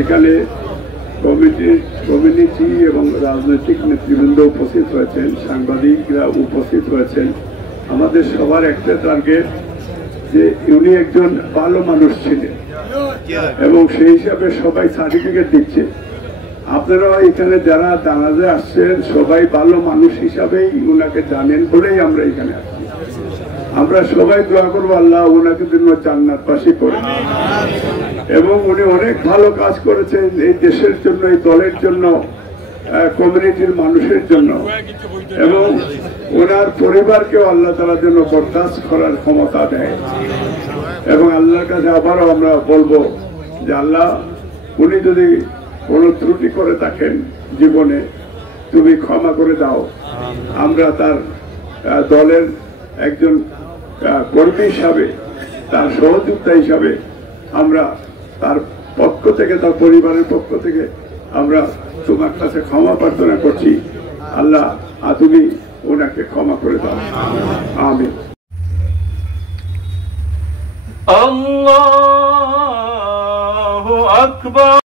এখানে কমিউনিটি এবং রাজনৈতিক নেতৃবৃন্দ উপস্থিত হয়েছেন, সাংবাদিকরা উপস্থিত হয়েছেন। আমাদের সবার একটা টার্গেট যে উনি একজন ভালো মানুষ ছিলেন এবং সেই হিসাবে সবাই সার্টিফিকেট দিচ্ছে। আপনারা এখানে যারা জানাজে আসছেন সবাই ভালো মানুষ হিসাবেই উনাকে জানেন বলেই আমরা এখানে আসছি। আমরা সবাই দোয়া করবো আল্লাহ ওনাকে জন্য জান্নাতবাসী করে, এবং উনি অনেক ভালো কাজ করেছেন এই দেশের জন্য, এই দলের জন্য, কমিউনিটির মানুষের জন্য, এবং ওনার পরিবারকেও আল্লাহ তাআলার জন্য বরদাস্ত করার ক্ষমতা দেয়। এবং আল্লাহর কাছে আবারও আমরা বলবো যে আল্লাহ উনি যদি কোনো ত্রুটি করে থাকেন জীবনে তুমি ক্ষমা করে দাও। আমরা তার দলের একজন কর্মী হিসাবে, তার সহযোগিতা হিসাবে আমরা তার পক্ষ থেকে, তার পরিবারের পক্ষ থেকে আমরা তোমার কাছে ক্ষমা প্রার্থনা করছি। আল্লাহ তুমি ওনাকে ক্ষমা করে দাও, আমিন। আল্লাহু আকবার।